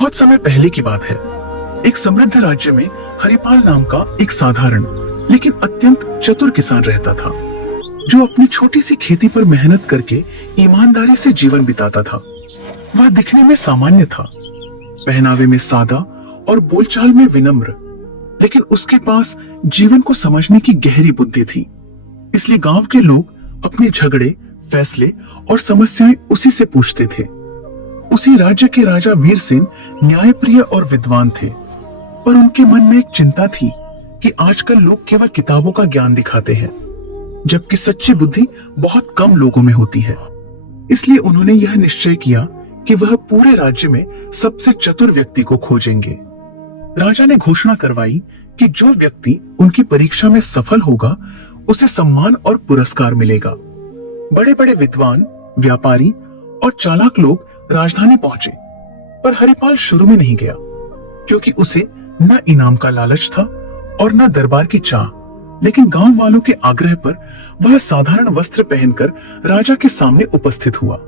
बहुत समय पहले की बात है। एक समृद्ध राज्य में हरिपाल नाम का एक साधारण लेकिन अत्यंत चतुर किसान रहता था, जो अपनी छोटी सी खेती पर मेहनत करके ईमानदारी से जीवन बिताता था। वह दिखने में सामान्य था, पहनावे में सादा और बोलचाल में विनम्र, लेकिन उसके पास जीवन को समझने की गहरी बुद्धि थी। इसलिए गांव के लोग अपने झगड़े, फैसले और समस्याएं उसी से पूछते थे। उसी राज्य के राजा वीरसेन न्यायप्रिय और विद्वान थे, पर उनके मन में एक चिंता थी कि आजकल लोग केवल किताबों का ज्ञान दिखाते हैं, जबकि सच्ची बुद्धि बहुत कम लोगों में होती है। इसलिए उन्होंने यह निश्चय किया कि वह पूरे राज्य में सबसे चतुर व्यक्ति को खोजेंगे। राजा ने घोषणा करवाई कि जो व्यक्ति उनकी परीक्षा में सफल होगा, उसे सम्मान और पुरस्कार मिलेगा। बड़े बड़े विद्वान, व्यापारी और चालाक लोग राजधानी पहुंचे, पर हरिपाल शुरू में नहीं गया, क्योंकि उसे न इनाम का लालच था और न दरबार की चाह। लेकिन गांव वालों के आग्रह पर वह साधारण वस्त्र पहनकर राजा के सामने उपस्थित हुआ।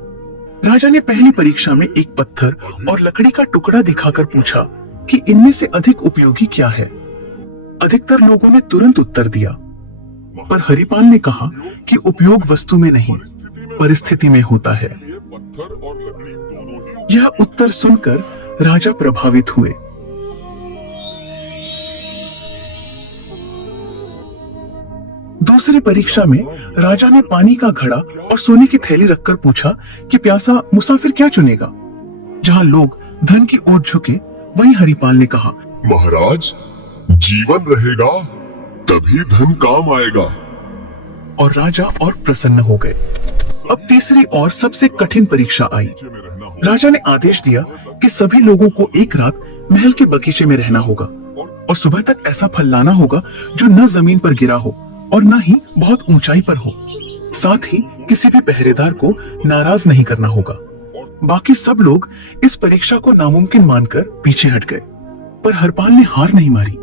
राजा ने पहली परीक्षा में एक पत्थर और लकड़ी का टुकड़ा दिखाकर पूछा कि इनमें से अधिक उपयोगी क्या है। अधिकतर लोगों ने तुरंत उत्तर दिया, पर हरिपाल ने कहा कि उपयोग वस्तु में नहीं, परिस्थिति में होता है। यह उत्तर सुनकर राजा प्रभावित हुए। दूसरी परीक्षा में राजा ने पानी का घड़ा और सोने की थैली रखकर पूछा कि प्यासा मुसाफिर क्या चुनेगा। जहां लोग धन की ओर झुके, वहीं हरिपाल ने कहा, महाराज, जीवन रहेगा तभी धन काम आएगा। और राजा और प्रसन्न हो गए। अब तीसरी और सबसे कठिन परीक्षा आई। राजा ने आदेश दिया कि सभी लोगों को एक रात महल के बगीचे में रहना होगा और सुबह तक ऐसा फल लाना होगा जो न जमीन पर गिरा हो और न ही बहुत ऊंचाई पर हो। साथ ही किसी भी पहरेदार को नाराज नहीं करना होगा। बाकी सब लोग इस परीक्षा को नामुमकिन मानकर पीछे हट गए, पर हरिपाल ने हार नहीं मारी।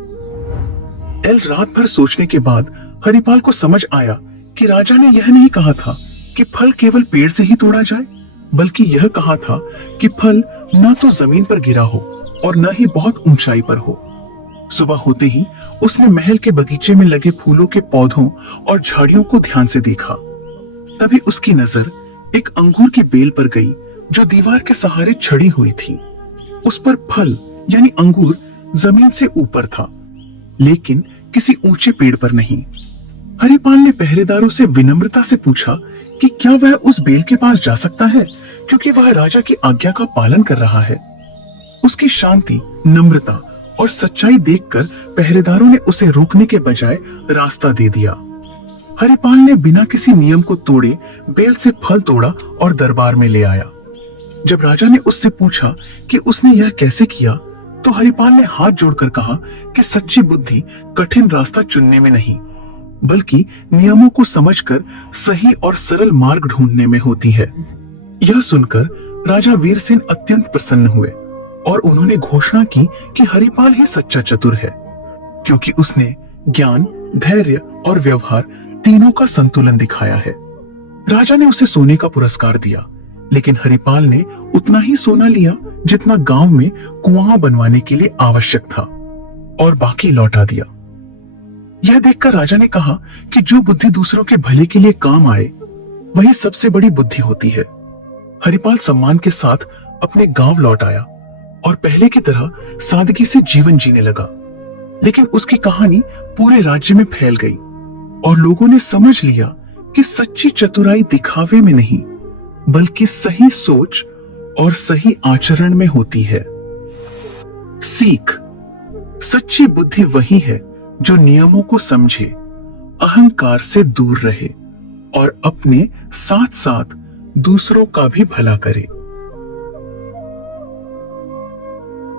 रात भर सोचने के बाद हरिपाल को समझ आया कि राजा ने यह नहीं कहा था कि फल केवल पेड़ से ही तोड़ा जाए, बल्कि यह कहा था कि फल न तो जमीन पर गिरा हो और न ही बहुत ऊंचाई पर हो। सुबह होते ही उसने महल के बगीचे में लगे फूलों के पौधों और झाड़ियों को ध्यान से देखा। तभी उसकी नजर एक अंगूर की बेल पर गई, जो दीवार के सहारे छड़ी हुई थी। उस पर फल यानी अंगूर जमीन से ऊपर था, लेकिन किसी ऊंचे पेड़ पर नहीं। हरिपाल ने पहरेदारों से विनम्रता से पूछा कि क्या वह उस बेल के पास जा सकता है, क्योंकि वह राजा की आज्ञा का पालन कर रहा है। उसकी शांति, नम्रता और सच्चाई देखकर पहरेदारों ने उसे रोकने के बजाय रास्ता दे दिया। हरिपाल ने बिना किसी नियम को तोड़े बेल से फल तोड़ा और दरबार में ले आया। जब राजा ने उससे पूछा कि उसने यह कैसे किया, तो हरिपाल ने हाथ जोड़कर कहा कि सच्ची बुद्धि कठिन रास्ता चुनने में नहीं, बल्कि नियमों को समझकर सही और सरल मार्ग ढूंढने में होती है। यह सुनकर राजा वीरसेन अत्यंत प्रसन्न हुए और उन्होंने घोषणा की कि हरिपाल ही सच्चा चतुर है, क्योंकि उसने ज्ञान, धैर्य और व्यवहार तीनों का संतुलन दिखाया है। राजा ने उसे सोने का पुरस्कार दिया, लेकिन हरिपाल ने उतना ही सोना लिया जितना गांव में कुआं बनवाने के लिए आवश्यक था, और बाकी लौटा दिया। यह देखकर राजा ने कहा कि जो बुद्धि दूसरों के भले के लिए काम आए, वही सबसे बड़ी बुद्धि होती है। हरिपाल सम्मान के साथ अपने गांव लौट आया और पहले की तरह सादगी से जीवन जीने लगा। लेकिन उसकी कहानी पूरे राज्य में फैल गई और लोगों ने समझ लिया कि सच्ची चतुराई दिखावे में नहीं, बल्कि सही सोच और सही आचरण में होती है। सीख: सच्ची बुद्धि वही है जो नियमों को समझे, अहंकार से दूर रहे और अपने साथ साथ दूसरों का भी भला करे।